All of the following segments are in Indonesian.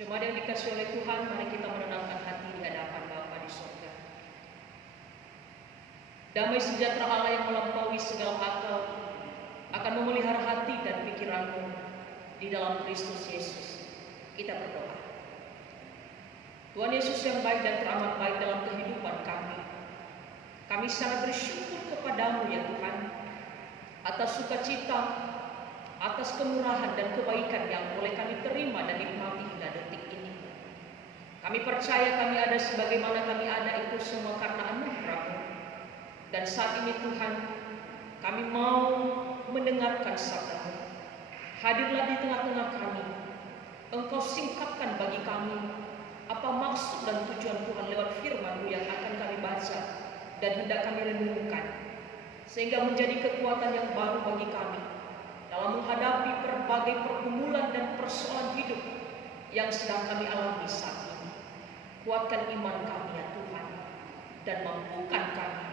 Jemaat yang dikasihi oleh Tuhan, mari kita menenangkan hati di hadapan Bapa di surga. Damai sejahtera Allah yang melampaui segala akal akan memelihara hati dan pikiranmu di dalam Kristus Yesus. Kita berdoa. Tuhan Yesus yang baik dan teramat baik dalam kehidupan kami sangat bersyukur kepadamu ya Tuhan, atas sukacita, atas kemurahan dan kebaikan yang boleh kami terima dan nikmati hingga detik ini. Kami percaya kami ada sebagaimana kami ada itu semua karena anugerah-Mu. Dan saat ini Tuhan, kami mau mendengarkan sabda-Mu. Hadirlah di tengah-tengah kami. Engkau singkapkan bagi kami apa maksud dan tujuan Tuhan lewat firman-Mu yang akan kami baca dan hendak kami renungkan, sehingga menjadi kekuatan yang baru bagi kami dalam menghadapi berbagai pergumulan dan persoalan hidup yang sedang kami alami saat ini. Kuatkan iman kami ya Tuhan, dan mampukan kami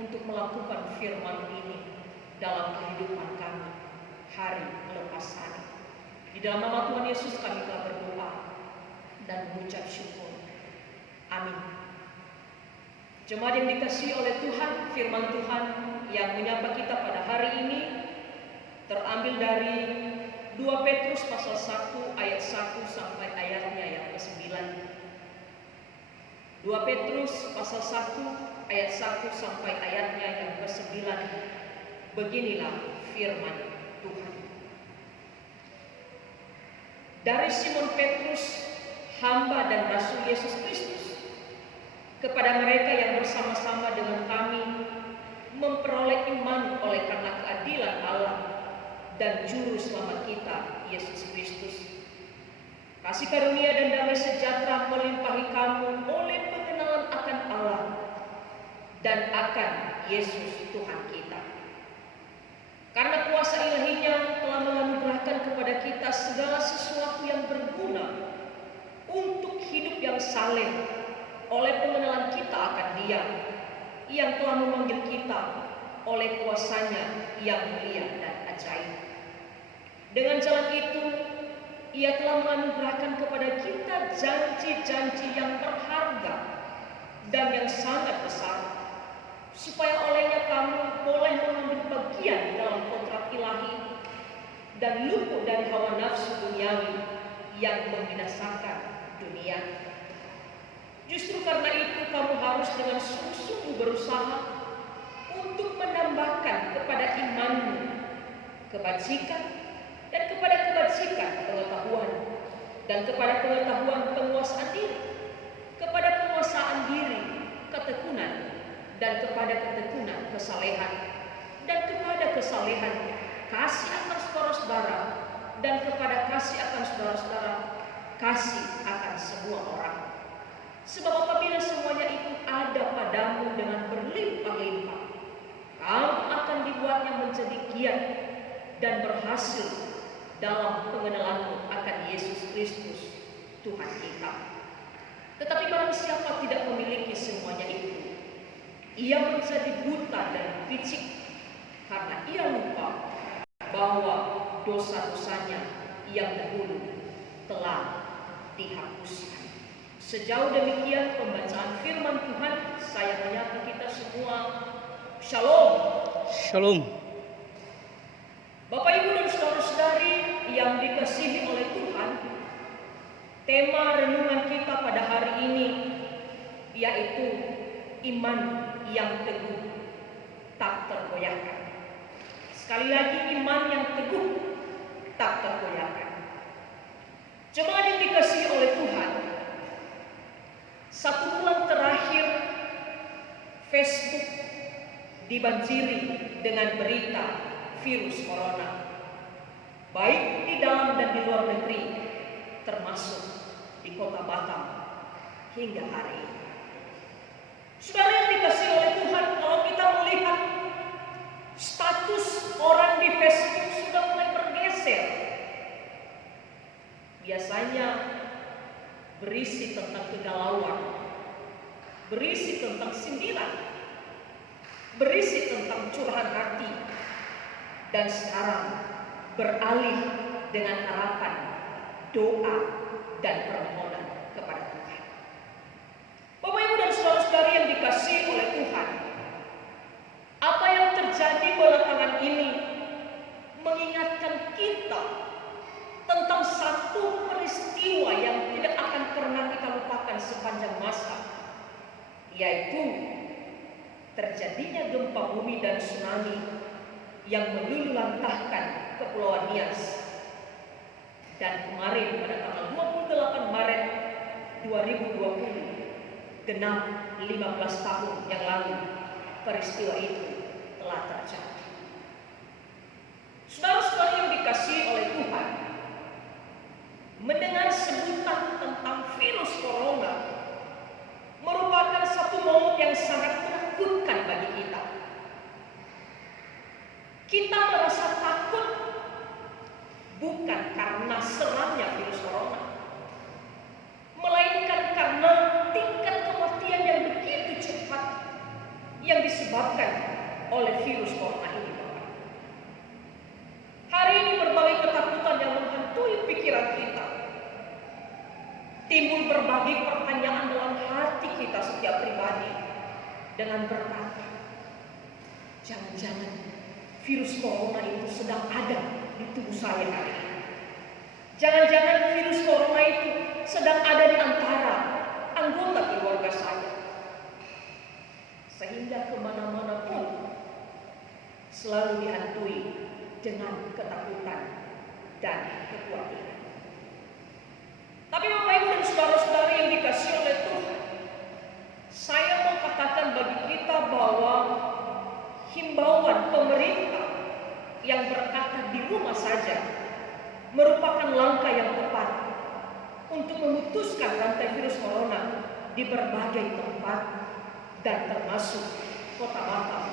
untuk melakukan firman ini dalam kehidupan kami hari lepas hari. Di dalam nama Tuhan Yesus kami telah berdoa dan mengucap syukur. Amin. Jemaat yang dikasihi oleh Tuhan, firman Tuhan yang menyapa kita pada hari ini terambil dari 2 Petrus pasal 1 ayat 1 sampai ayatnya yang ke-9. 2 Petrus pasal 1 ayat 1 sampai ayatnya yang ke-9. Beginilah firman Tuhan. Dari Simon Petrus, hamba dan rasul Yesus Kristus, kepada mereka yang bersama-sama dengan kami memperoleh iman oleh karena keadilan Allah dan juru selamat kita, Yesus Kristus. Kasih karunia dan damai sejahtera melimpahi kamu oleh pengenalan akan Allah dan akan Yesus Tuhan kita. Karena kuasa ilahinya telah menganugerahkan kepada kita segala sesuatu yang berguna untuk hidup yang saleh oleh pengenalan kita akan Dia yang telah memanggil kita oleh kuasanya yang mulia dan ajaib. Dengan jalan itu, Ia telah menganugerahkan kepada kita janji-janji yang berharga dan yang sangat besar, supaya olehnya kamu boleh mengambil bagian dalam kontrak ilahi dan luput dari hawa nafsu duniawi yang membinasakan dunia. Justru karena itu kamu harus dengan sungguh-sungguh berusaha untuk menambahkan kepada imanmu kebajikan, dan kepada kebajikan pengetahuan, dan kepada pengetahuan penguasaan diri, kepada penguasaan diri ketekunan, dan kepada ketekunan kesalehan, dan kepada kesalehan kasih akan saudara-saudara, dan kepada kasih akan saudara-saudara kasih akan semua orang. Sebab apabila semuanya itu ada padamu dengan berlimpah-limpah, kamu akan dibuatnya menjadi giat dan berhasil dalam pengenalanmu akan Yesus Kristus Tuhan kita. Tetapi barang siapa tidak memiliki semuanya itu, ia menjadi buta dan picik karena ia lupa bahwa dosa-dosanya yang dahulu telah dihapuskan. Sejauh demikian pembacaan firman Tuhan, saya menyapa kita semua. Shalom. Shalom. Bapak, Ibu, dan saudara-saudari yang dikasihi oleh Tuhan, tema renungan kita pada hari ini yaitu iman yang teguh, tak tergoyahkan. Sekali lagi, iman yang teguh, tak tergoyahkan. Jemaat yang dikasihi oleh Tuhan, 1 bulan terakhir Facebook dibanjiri dengan berita virus corona, baik di dalam dan di luar negeri, termasuk di kota Batam hingga hari ini. Saudara yang dikasihi oleh Tuhan, kalau kita melihat status orang di Facebook sudah mulai bergeser. Biasanya berisi tentang kegalauan, berisi tentang sindiran, berisi tentang curahan hati, dan sekarang beralih dengan harapan, doa, dan permohonan kepada Tuhan. Bapak Ibu dan saudara-saudari yang dikasihi oleh Tuhan, apa yang terjadi belakangan ini mengingatkan kita tentang satu peristiwa yang tidak akan pernah kita lupakan sepanjang masa, yaitu terjadinya gempa bumi dan tsunami yang meluluhlantahkan Kepulauan Nias. Dan kemarin pada tanggal 28 Maret 2020, genap 15 tahun yang lalu, peristiwa itu telah terjadi. Saudara-saudari yang dikasihi oleh Tuhan, mendengar sebutan tentang virus corona merupakan satu momen yang sangat menakutkan bagi kita. Kita merasa takut bukan karena serangnya virus corona, melainkan karena tingkat kematian yang begitu cepat yang disebabkan oleh virus corona ini. Hari ini berbagai ketakutan yang menghantui pikiran kita. Timbul berbagai pertanyaan dalam hati kita setiap pribadi dengan berkata, jangan-jangan virus corona itu sedang ada di tubuh saya hari ini. Jangan-jangan virus corona itu sedang ada di antara anggota keluarga saya. Sehingga kemana-mana pun selalu dihantui dengan ketakutan dan kekhawatiran. Tapi Bapak Ibu dan saudara-saudari yang dikasihi oleh Tuhan, saya mau katakan bagi kita bahwa himbauan pemerintah yang berkata di rumah saja merupakan langkah yang tepat untuk memutuskan rantai virus corona di berbagai tempat dan termasuk Kota Batam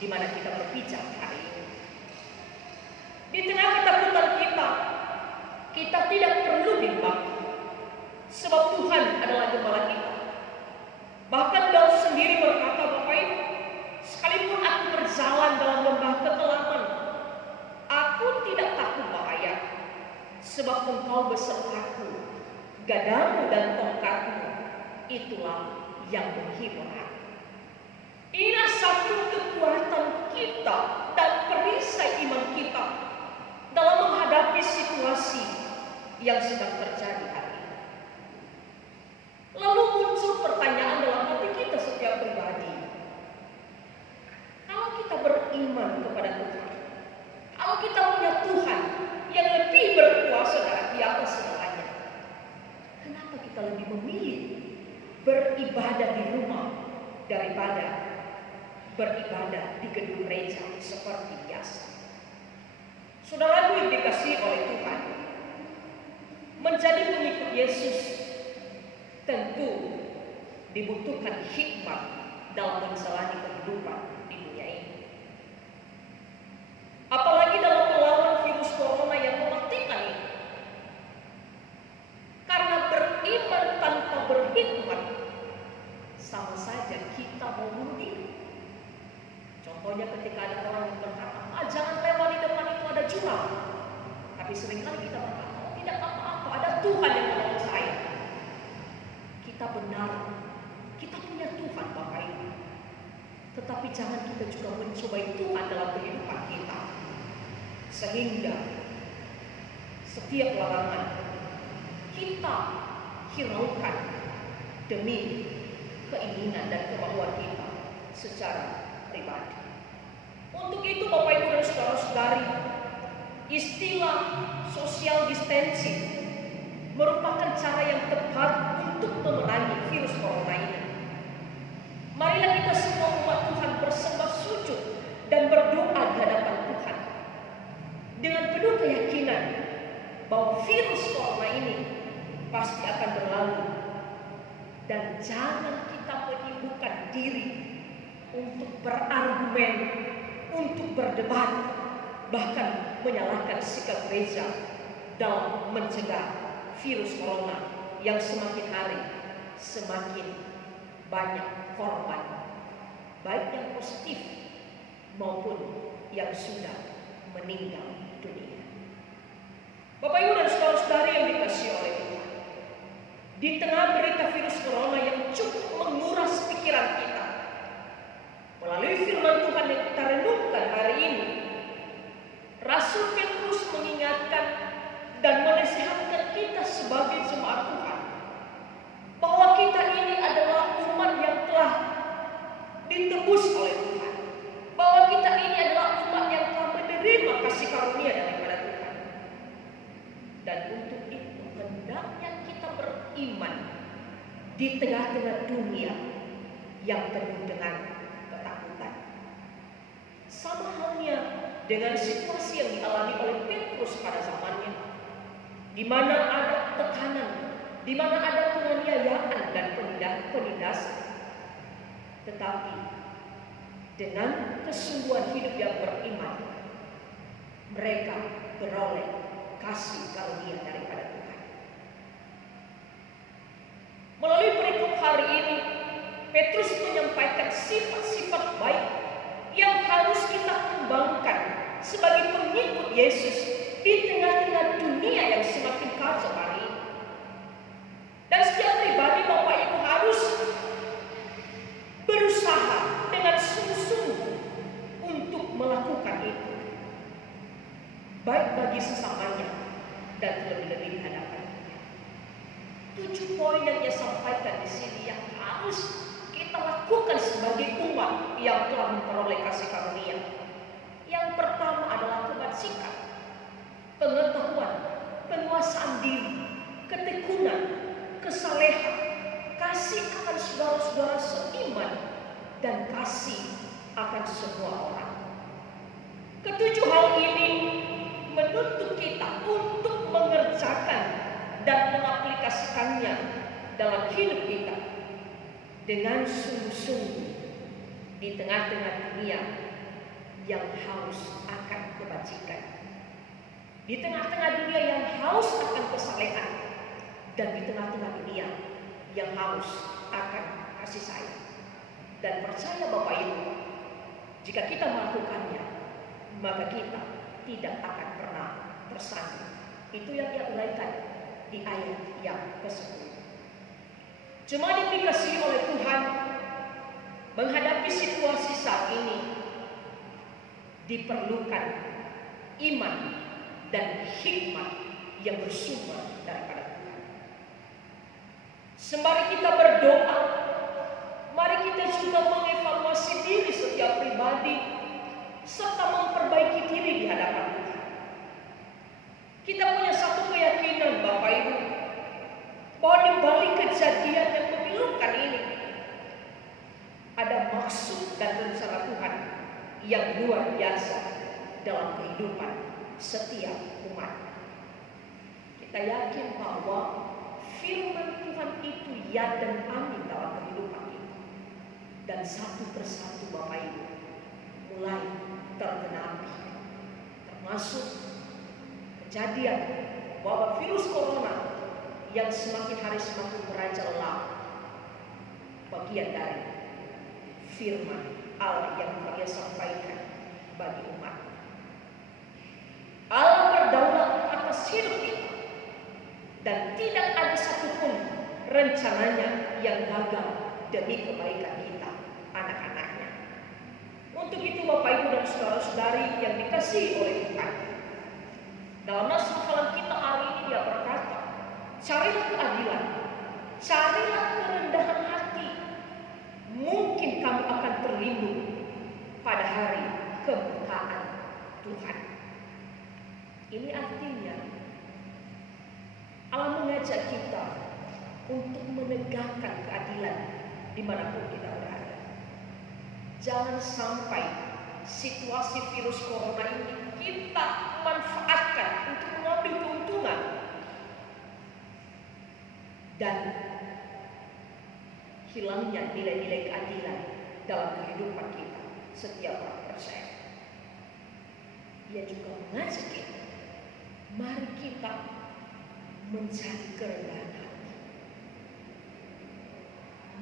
di mana kita berpijak hari ini. Di tengah ketakutan kita tidak perlu bimbang, sebab Tuhan adalah gembala kita. Bahkan Daud sendiri berkata, Bapak Ibu, sekalipun aku berjalan dalam lembah kekelaman, aku tidak takut bahaya, sebab Engkau besertaku, gadamu dan tongkatmu, itulah yang menghibur aku. Inilah satu kekuatan kita dan perisai iman kita dalam menghadapi situasi yang sedang terjadi hari ini. Lalu muncul pertanyaan dalam hati kita setiap pribadi. Kalau kita beriman kepada Tuhan, kalau kita punya Tuhan yang lebih berkuasa di atas segalanya, kenapa kita lebih memilih beribadah di rumah daripada beribadah di gedung gereja seperti biasa? Saudaraku yang dikasihi oleh Tuhan, menjadi pengikut Yesus tentu dibutuhkan hikmat dalam menjalani kehidupan di dunia ini. Apalagi dalam melawan virus corona yang mematikan ini. Karena beriman tanpa berhikmat sama saja kita mau bunuh diri. Contohnya ketika ada orang yang berkata, jangan lewat di depan itu ada jurang. Tapi seringkali kita berkata, tidak apa-apa, ada Tuhan yang menolong saya. Kita benar, kita punya Tuhan Bapak Ibu. Tetapi jangan kita juga mencobai Tuhan dalam kehidupan kita, sehingga setiap larangan kita hiraukan demi keinginan dan kemauan kita secara pribadi. Untuk itu Bapak Ibu dan saudara-saudari, istilah social distancing merupakan cara yang tepat untuk memerangi virus corona ini. Marilah kita semua umat Tuhan bersembah sujud dan berdoa di hadapan Tuhan dengan penuh keyakinan bahwa virus corona ini pasti akan berlalu, dan jangan kita menyibukkan diri untuk berargumen, untuk berdebat, bahkan menyalahkan sikap gereja dalam mencegah virus corona yang semakin hari semakin banyak korban, baik yang positif maupun yang sudah meninggal dunia. Bapak Ibu dan saudara-saudari yang dikasihi oleh Tuhan, hendaknya kita beriman di tengah-tengah dunia yang penuh dengan ketakutan. Sama halnya dengan situasi yang dialami oleh Petrus pada zamannya, di mana ada tekanan, di mana ada penganiayaan dan penindasan. Tetapi dengan kesungguhan hidup yang beriman, mereka beroleh kasih karunia daripada Tuhan. Melalui perikop hari ini, Petrus menyampaikan sifat-sifat baik yang harus kita kembangkan sebagai pengikut Yesus di tengah-tengah dunia yang semakin kacau hari ini. Dan setiap pribadi Bapak Ibu harus berusaha dengan sungguh-sungguh untuk melakukan itu, baik bagi sesamanya dan lebih-lebih di hadapan. 7 poin yang dia sampaikan di sini yang harus kita lakukan sebagai umat yang telah memperoleh kasih karunia. Yang pertama adalah kebajikan, pengetahuan, penguasaan diri, ketekunan, kesalehan, kasih akan saudara-saudara seiman, dan kasih akan semua orang. Ketujuh hal ini menuntut kita untuk mengerjakan dan mengaplikasikannya dalam hidup kita dengan sungguh-sungguh di tengah-tengah dunia yang haus akan kebajikan, di tengah-tengah dunia yang haus akan kesalehan, dan di tengah-tengah dunia yang haus akan kasih sayang. Dan percaya Bapak Ibu, jika kita melakukannya, maka kita tidak akan pernah tersandung. Itu yang dia uraikan di ayat yang ke-10. Jemaat yang dikasihi oleh Tuhan, menghadapi situasi saat ini diperlukan iman dan hikmat yang bersumber daripada Tuhan. Sembari kita berdoa, mari kita juga mengevaluasi diri setiap pribadi serta memperbaiki diri di hadapan Tuhan. Kita punya satu keyakinan Bapak Ibu, bahwa di balik kejadian yang memilukan ini ada maksud dan rencana Tuhan yang luar biasa dalam kehidupan setiap umat. Kita yakin bahwa firman Tuhan itu ya dan amin dalam kehidupan kita. Dan satu persatu Bapak Ibu mulai tergenapi, termasuk kejadian bahwa virus corona yang semakin hari semakin merajalela, bagian dari firman Allah yang Dia sampaikan bagi umat. Allah berdaulat atas hidup kita, dan tidak ada satupun rencananya yang gagal demi kebaikan kita, anak-anaknya. Untuk itu Bapak Ibu dan saudara-saudari yang dikasihi oleh Tuhan, dalam nas hafalan kita hari ini dia berkata, carilah keadilan, carilah kerendahan hati, mungkin kamu akan terlindung pada hari kemurkaan Tuhan. Ini artinya Allah mengajak kita untuk menegakkan keadilan dimanapun kita berada. Jangan sampai situasi virus corona ini kita manfaatkan untuk mengambil keuntungan dan hilangnya nilai-nilai keadilan dalam kehidupan kita setiap orang percaya. Dia juga mengajak kita, mari kita mencari kerendahan hati.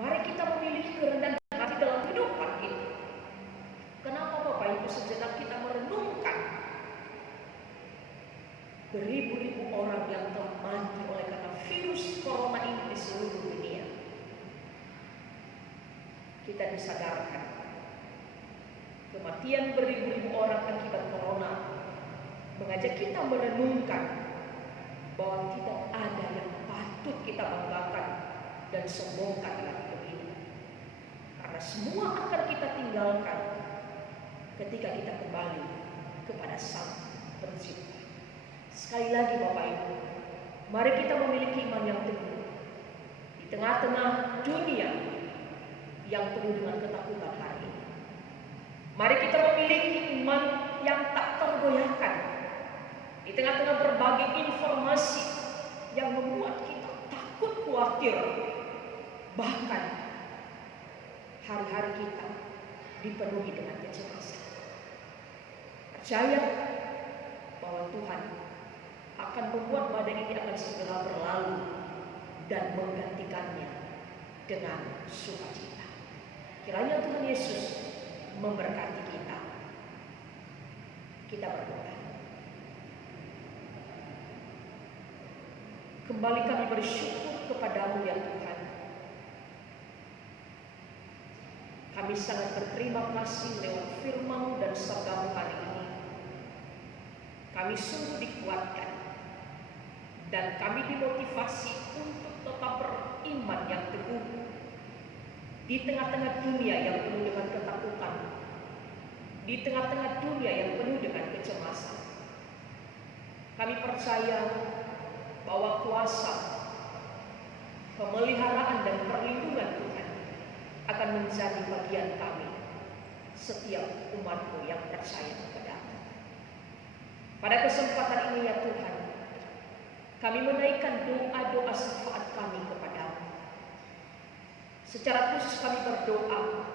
Mari kita memilih kerendahan hati dalam kehidupan kita. Kenapa Bapak Ibu sejenak kita merenungkan beribu-ribu orang yang telah mati oleh karena virus corona ini di seluruh dunia. Kita disadarkan kematian beribu-ribu orang akibat corona mengajak kita merenungkan bahwa tidak ada yang patut kita banggakan dan sombongkan dalam hidup ini, karena semua akan kita tinggalkan ketika kita kembali kepada Sang Pencipta. Sekali lagi Bapak Ibu, Mari kita memiliki iman yang teguh di tengah-tengah dunia yang penuh dengan ketakutan hari ini. Mari kita memiliki iman yang tak tergoyahkan di tengah-tengah berbagai informasi yang membuat kita takut, khawatir. Bahkan hari-hari kita dipenuhi dengan kecemasan. Percaya bahwa Tuhan akan membuat badai ini akan segera berlalu dan menggantikannya dengan sukacita. Kiranya Tuhan Yesus memberkati kita. Kita berdoa. Kembali kami bersyukur kepadamu ya Tuhan. Kami sangat berterima kasih lewat firman-Mu dan sabda-Mu hari ini. Kami sungguh dikuatkan dan kami dimotivasi untuk tetap beriman yang teguh di tengah-tengah dunia yang penuh dengan ketakutan, di tengah-tengah dunia yang penuh dengan kecemasan. Kami percaya bahwa kuasa, pemeliharaan dan perlindungan Tuhan akan menjadi bagian kami, setiap umat-Mu yang percaya kepada-Mu. Pada kesempatan ini ya Tuhan, kami menaikkan doa-doa syafaat kami kepada-Mu. Secara khusus kami berdoa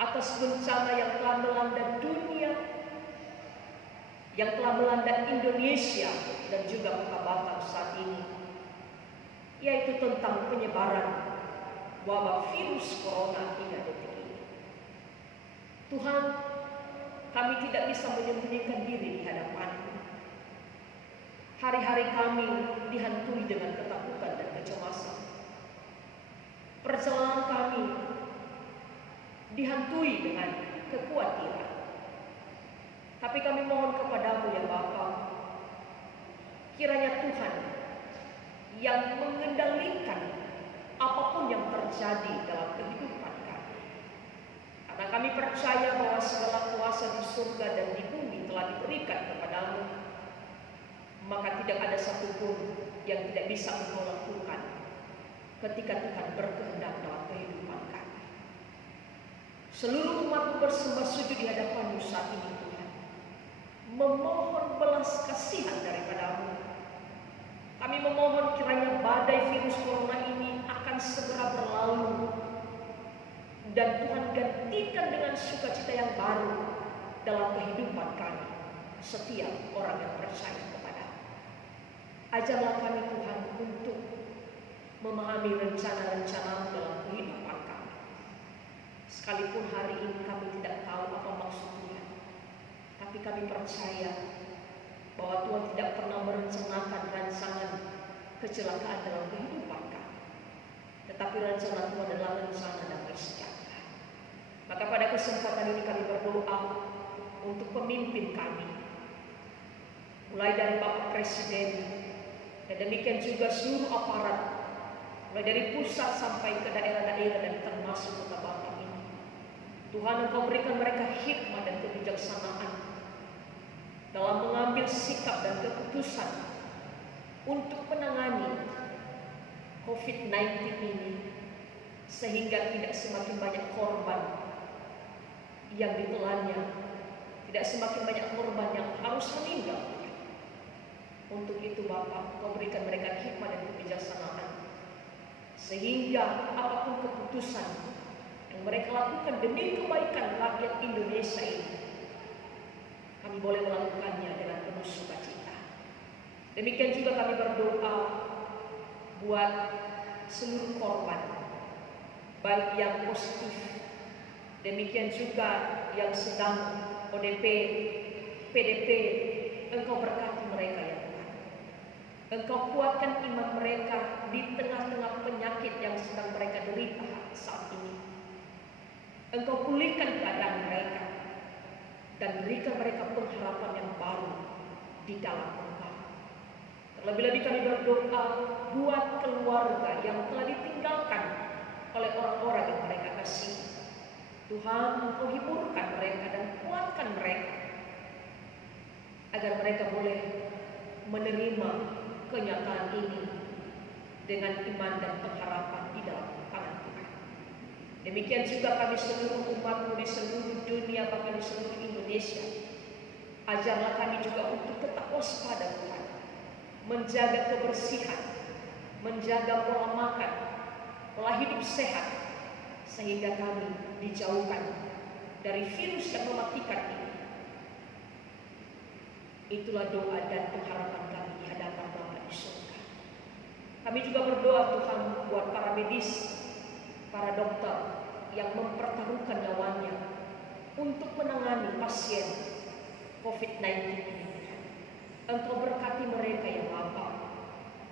atas bencana yang telah melanda dunia, yang telah melanda Indonesia dan juga Kota Batam saat ini, yaitu tentang penyebaran wabah virus corona hingga detik ini. Tuhan, kami tidak bisa menyembunyikan diri di hadapan-Mu. Hari-hari kami dihantui dengan ketakutan dan kecemasan. Perjalanan kami dihantui dengan kekhawatiran. Tapi kami mohon kepada-Mu ya Bapa, kiranya Tuhan yang mengendalikan apapun yang terjadi dalam kehidupan kami. Karena kami percaya bahwa segala kuasa di surga dan di bumi telah diberikan kepada-Mu, maka tidak ada satupun yang tidak bisa Engkau lakukan ketika Tuhan berkehendak dalam kehidupan kami. Seluruh umat-Mu bersembah sujud di hadapan-Mu saat ini Tuhan, memohon belas kasihan daripada-Mu. Kami memohon kiranya badai virus corona ini akan segera berlalu dan Tuhan gantikan dengan sukacita yang baru dalam kehidupan kami, setiap orang yang percaya kepada-Mu. Ajarlah kami Tuhan untuk memahami rencana-rencana-Mu dalam kehidupan kami. Sekalipun hari ini kami tidak tahu apa maksud Tuhan, tapi kami percaya bahwa Tuhan tidak pernah merencanakan rancangan kecelakaan dalam kehidupan kami, tetapi rencana Tuhan adalah rencana damai sejahtera. Maka pada kesempatan ini kami berdoa untuk pemimpin kami, mulai dari Bapak Presiden dan demikian juga seluruh aparat, mulai dari pusat sampai ke daerah-daerah dan termasuk Kota Batam ini. Tuhan, Engkau berikan mereka hikmat dan kebijaksanaan dalam mengambil sikap dan keputusan untuk menangani COVID-19 ini, sehingga tidak semakin banyak korban yang ditelannya, tidak semakin banyak korban yang harus meninggal. Untuk itu Bapa, Kau berikan mereka hikmat dan kebijaksanaan, sehingga apapun keputusan yang mereka lakukan demi kebaikan rakyat Indonesia ini, kami boleh melakukannya dengan penuh sukacita. Demikian juga kami berdoa buat seluruh korban, baik yang positif, demikian juga yang sedang ODP, PDP. Engkau berkati mereka ya Tuhan. Engkau kuatkan iman mereka di tengah-tengah penyakit yang sedang mereka derita saat ini. Engkau pulihkan keadaan mereka dan berikan mereka pengharapan yang baru di dalam Engkau. Terlebih-lebih kami berdoa buat keluarga yang telah ditinggalkan oleh orang-orang yang mereka kasihi. Tuhan, Engkau hiburkan mereka dan kuatkan mereka, agar mereka boleh menerima kenyataan ini dengan iman dan pengharapan di dalam tangan Tuhan. Demikian juga kami seluruh umat di seluruh dunia, bahkan di seluruh Indonesia. Ajarlah kami juga untuk tetap waspada Tuhan, menjaga kebersihan, menjaga pola makan, pola hidup sehat, sehingga kami dijauhkan dari virus yang mematikan ini. Itulah doa dan pengharapan kami di hadapan Bapa di surga. Kami juga berdoa Tuhan buat para medis, para dokter yang mempertaruhkan nyawanya untuk menangani pasien COVID-19 ini. Engkau berkati mereka ya Bapa.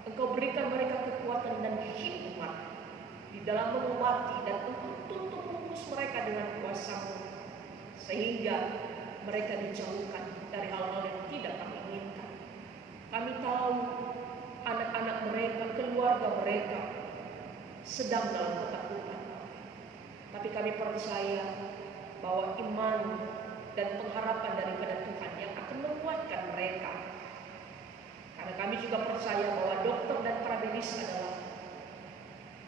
Engkau berikan mereka kekuatan dan hikmat di dalam mengobati dan untuk tutup mengutus mereka dengan kuasa-Mu, sehingga mereka dijauhkan dari hal-hal yang tidak kami inginkan. Kami tahu anak-anak mereka, keluarga mereka sedang dalam ketakutan. Tapi kami percaya bahwa iman dan pengharapan daripada Tuhan yang akan menguatkan mereka. Karena kami juga percaya bahwa dokter dan para medis adalah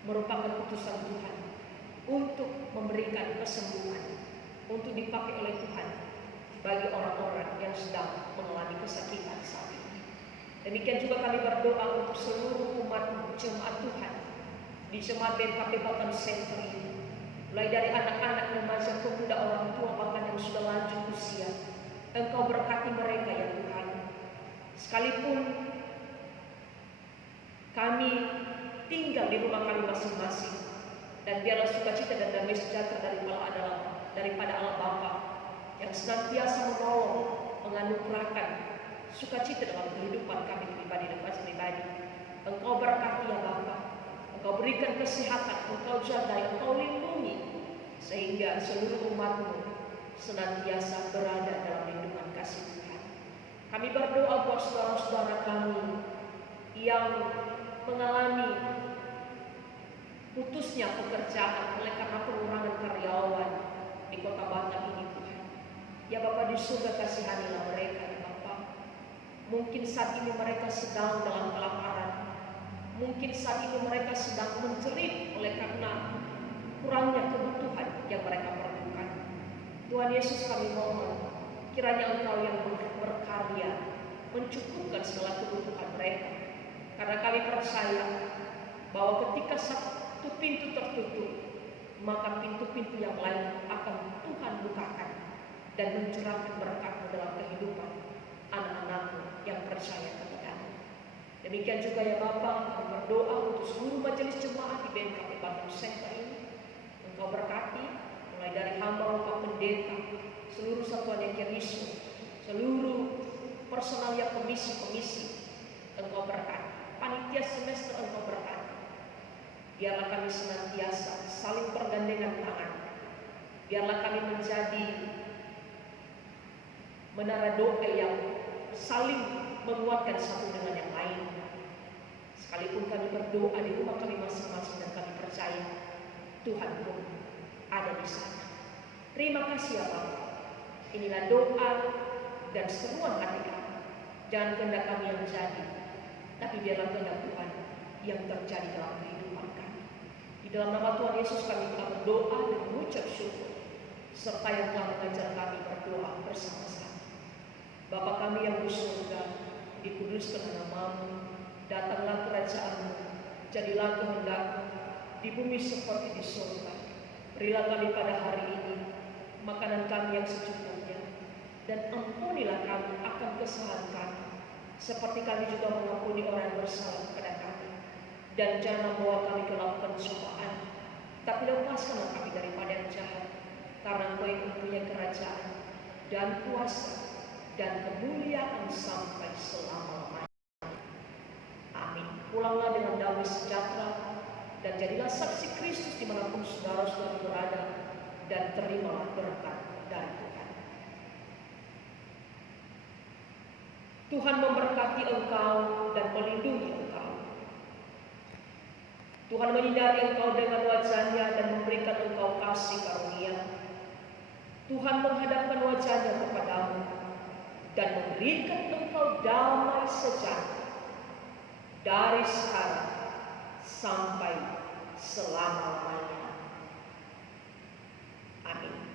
merupakan utusan Tuhan untuk memberikan kesembuhan, untuk dipakai oleh Tuhan bagi orang-orang yang sedang mengalami kesakitan saat ini. Demikian juga kami berdoa untuk seluruh umat jemaat Tuhan di jemaat BMKP Batan Center ini, mulai dari anak-anak, remaja, pemuda, orang tua, bahkan yang sudah lanjut usia. Engkau berkati mereka ya Tuhan. Sekalipun kami tinggal di rumah kami masing-masing, dan biarlah sukacita dan damai sejahtera daripada Allah Bapa yang senantiasa menolong, menganugerahkan sukacita dalam kehidupan kami pribadi dan pribadi. Engkau berkati ya Bapa. Engkau berikan kesehatan, Engkau jaga, Engkau lindungi, sehingga seluruh umat-Mu senantiasa berada dalam lindungan kasih Tuhan. Kami berdoa buat saudara-saudara kami yang mengalami putusnya pekerjaan oleh karena pengurangan karyawan di kota Batam ini Tuhan. Ya Bapa di surga, kasihanilah mereka ya Bapa. Mungkin saat ini mereka sedang dalam kelaparan. Mungkin saat ini mereka sedang menjerit oleh karena kurangnya kebutuhan yang mereka perlukan. Tuhan Yesus, kami mohon kiranya Engkau yang berkarya mencukupkan segala kebutuhan mereka. Karena kami percaya bahwa ketika satu pintu tertutup, maka pintu-pintu yang lain akan Tuhan bukakan dan mencurahkan berkat-Mu dalam kehidupan anak-anak-Mu yang percaya kepada-Mu. Demikian juga ya Bapa, kami berdoa untuk seluruh majelis jemaat di BMKP Batan Center ini. Engkau berkati mulai dari hamba Bapak Pendeta, seluruh satuan yang kirisu, seluruh personal yang komisi-komisi. Engkau berkati panitia semester, Engkau berkati. Biarlah kami senantiasa saling bergandengan tangan. Biarlah kami menjadi menara doa yang saling menguatkan satu dengan yang lain. Sekalipun kami berdoa di rumah kami masing-masing dan kami percaya Tuhan pun ada di sana. Terima kasih ya Bapa. Inilah doa dan seruan hati kami. Jangan kehendak kami yang jadi, tapi biarlah kehendak Tuhan yang terjadi dalam kehidupan kami. Di dalam nama Tuhan Yesus kami telah berdoa dan mengucap syukur, serta yang telah mengajar kami berdoa bersama-sama. Bapa kami yang di surga, dikuduskan nama-Mu, datanglah kerajaan-Mu, jadilah kehendak-Mu di bumi seperti di surga. Berilah kami pada hari ini makanan kami yang secukupnya, dan ampunilah kami akan kesalahan kami, seperti kami juga mengampuni orang yang bersalah kepada kami. Dan jangan membawa kami ke dalam pencobaan, tapi lepaskanlah kami daripada yang jahat, karena Engkau yang mempunyai kerajaan dan kuasa dan kemuliaan sampai selama-lamanya. Amin. Pulanglah dengan damai sejahtera dan jadilah saksi Kristus dimanapun saudara-saudara berada, dan terimalah berkat dari Tuhan. Tuhan memberkati engkau dan melindungi engkau. Tuhan menyinari engkau dengan wajah-Nya dan memberikan engkau kasih karunia. Tuhan menghadapkan wajah-Nya kepadamu dan memberikan engkau damai sejahtera. dari sekarang sampai selama-lamanya. Amin.